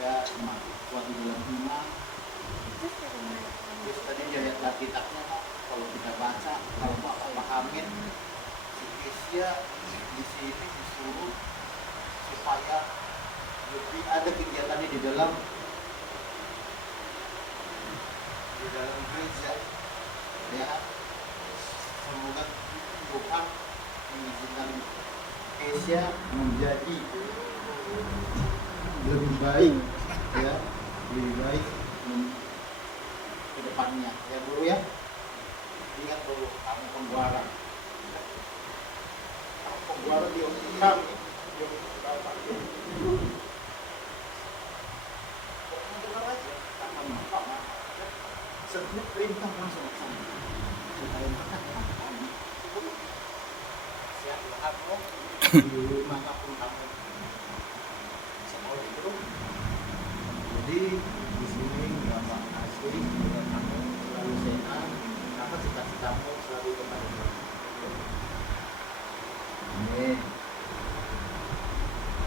ya mahasiswa di dalam iman. Terus tadi dia lihat kitabnya, kalau kita baca, kalau Bapak pahamin, si Kesia di sini disuruh supaya lebih ada kegiatannya di dalam gereja, ya. Semoga Tuhan mengizinkan Kesia menjadi lebih baik, ya, lebih baik ke depannya, ya Guru ya. Ingat Guru, kamu pembuara di Okiram, dengar aja, kata Bapak, setiap perintah langsung sama, supaya makan siap kamu di manapun kamu sekolah itu. Jadi di sini Bapak kasih dengan kamu selalu sehat, apa cita-citamu selalu kepada Tuhan. Amin.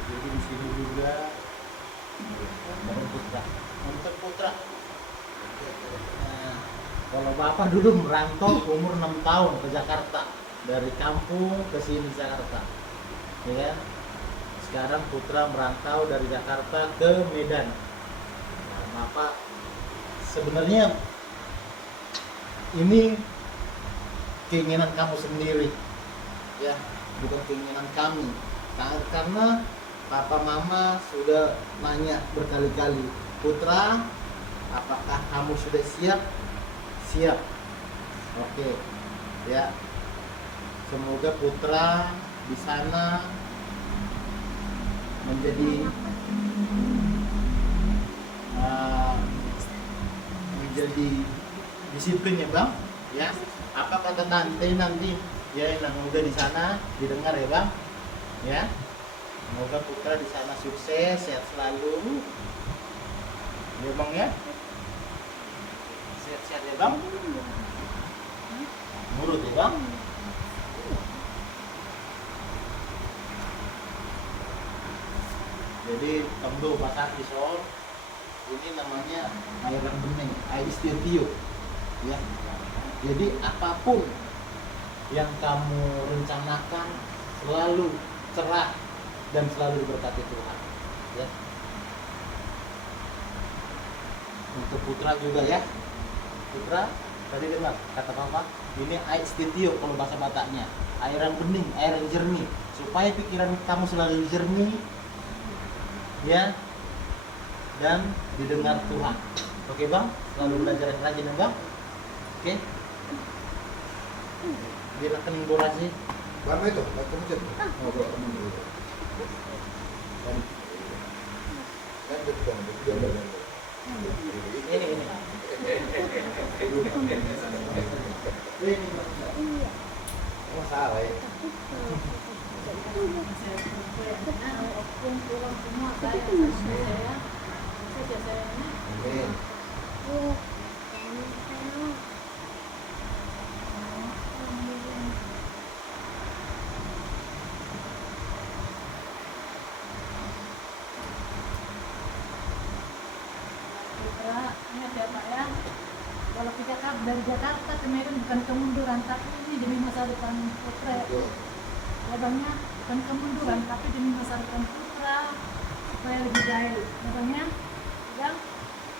Jadi di sini juga untuk putra. Nah, kalau Bapak dulu merantau umur 6 tahun ke Jakarta, dari kampung ke sini Jakarta, ya. Sekarang putra merantau dari Jakarta ke Medan. Nah, Bapak sebenarnya ini keinginan kamu sendiri, ya, bukan keinginan kami. Karena Papa Mama sudah nanya berkali-kali, putra, apakah kamu sudah siap? Siap. Oke, ya. Semoga putra di sana menjadi disiplin ya Bang, ya. Apa kata tante nanti, ya, yang muda di sana didengar ya Bang, ya. Semoga putra di sana sukses, sehat selalu, ya Bang ya. Sehat-sehat ya Bang. Nurut ya Bang. Jadi temdo pasar pisau ini namanya air bening, air istiotio, ya. Jadi apapun yang kamu rencanakan selalu cerah dan selalu diberkati Tuhan, ya. Untuk putra juga ya, putra tadi dengar kata Papa, ini air istiotio kalau bahasa Bataknya, air yang bening, air yang jernih, supaya pikiran kamu selalu jernih, ya, dan didengar Tuhan. Oke Bang, selalu belajar yang rajin ya Bang. Oke. Dia rekening borasi. Mana itu? Rekening cek. Oh, rekening dulu. Kan betul, betul. Ini. Oh, salah ya. Amin. Ingat ya Pak ya, kalau kita dari Jakarta ke Medan bukan kemunduran, tapi ini demi masa depan putra. Ya Bangnya, bukan kemunduran, tapi demi masa depan putra supaya lebih baik. Ya Bangnya, Bang,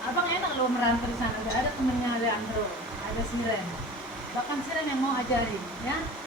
Abang enak loh merantau di sana. Udah ada temennya Leandro, ada Siren, bahkan Siren yang mau ajarin, ya.